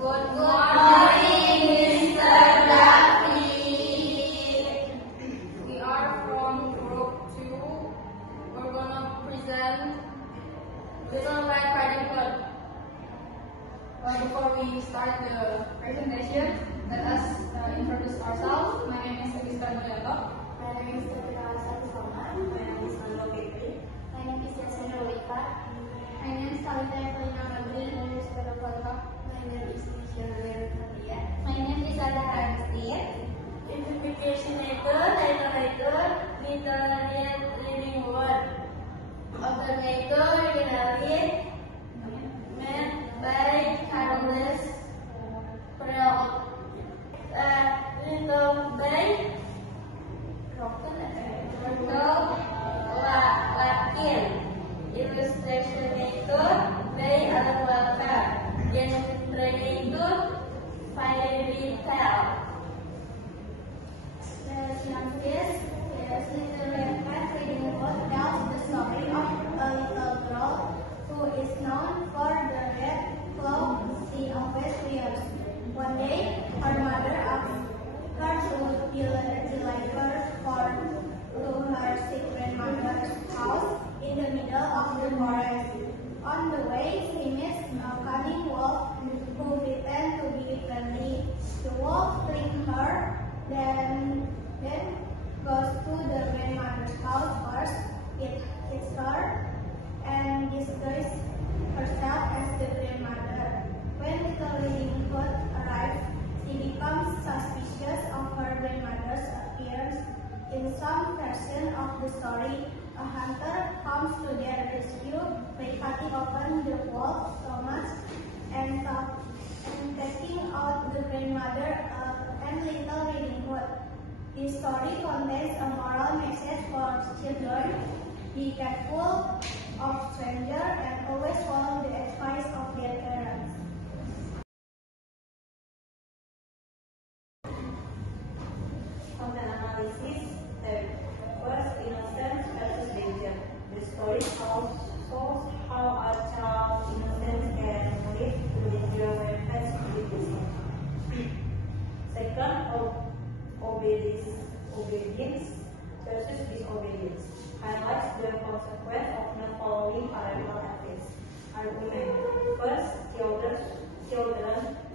Good morning, Mr. Daphne. We are from Group 2. We're going to present Little Red Riding Hood. Before we start the presentation, let us introduce ourselves. My name is Elisa Mulianto. My name is Dr. Salma. My name is Mano Bakery. My name is Yasmin Rowika. My name is Kavita Evelina Nagri. My name is Pedro Palma. My name is Michelle Katia. My name is Ada Agustin. Identification letter, Little Red Riding Hood. Alternator, Generally, made by Carlos Pearl. Little by Lakin. Illustrator by Alan Walker. Generator Fairy Tale. The synopsis is Little Red Riding Hood tells the story of a little girl who is known for the red cloak she always wears. One day, her mother asked her to deliver corn to her sick grandmother's house in the middle of the forest. On the way, she meets a cunning wolf who pretends to be friendly. The wolf tricks her, then goes to the grandmother's house first. It hits her and disguises herself as the grandmother. When Little Riding Hood arrives, she becomes suspicious of her grandmother's appearance. In some version of the story, a hunter comes to their rescue by cutting open the wolf's stomach and taking out the grandmother and Little Riding Hood. This story contains a moral message for children: be careful of strangers and always follow the advice of their parents. Content analysis. First, innocence versus danger. The story shows how a child's innocence can lead to danger when faced with disease. Second, obedience versus disobedience. Highlights the consequence of not following parental advice. Argument. First, children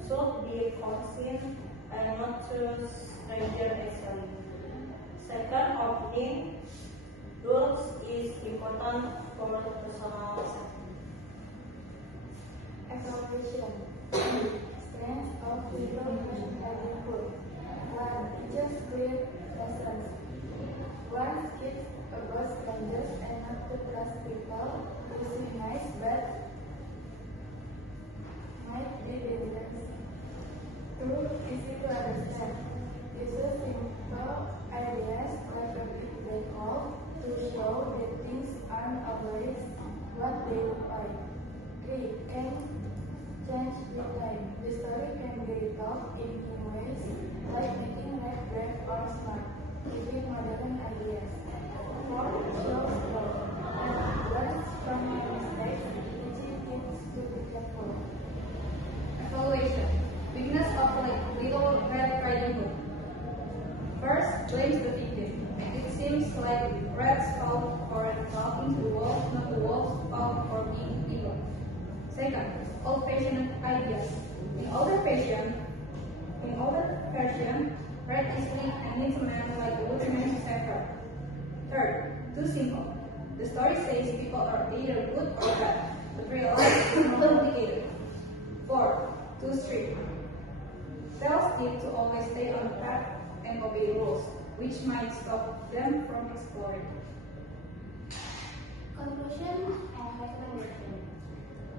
should be cautioned and not to stranger easily. Second, opening rules is important for personal safety. Evaluation. Strength of Little Red Riding Hood. 1. Teachers create lessons. 1. Kids about strangers and not to trust people who seem nice but might be dangerous. 2. Easy to understand. Uses simple ideas like a big ball to show that things aren't always what they look like. 3. Can change with time. The story can be retold in ways like making red bread or smart, giving modern ideas. 4. Shows growth and learns from mistakes, teaching kids to be careful. Evaluation. Weakness of Little Red Riding Hood. First, blames the victim. It seems like Red's fault for talking to the wolf, not the wolf's fault for being evil. Second, old-fashioned ideas. In older version, Red is weak and needs a man like a woodsman to save her. Third, too simple. The story says people are either good or bad, but real life is more complicated. 4. Too strict. Cells need to always stay on the path and obey rules, which might stop them from exploring. Conclusion and recommendation.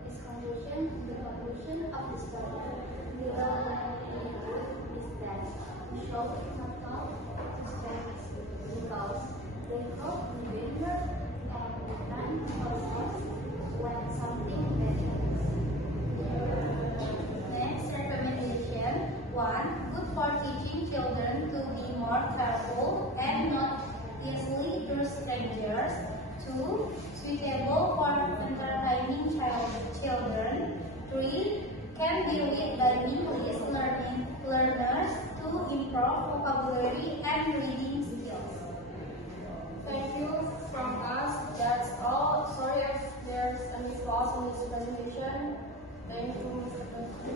The conclusion of the story Little Red Riding Hood is that the show is not taught to strangers because they help in danger and run for sense when something bad happens. Next recommendation. 1. Good for teaching children to be more careful and not easily trust strangers. 2. Suitable for entertaining children. 3. can be read by English learners to improve vocabulary and reading skills. Thank you from us. That's all. Sorry if there's any flaws in this presentation. Thank you.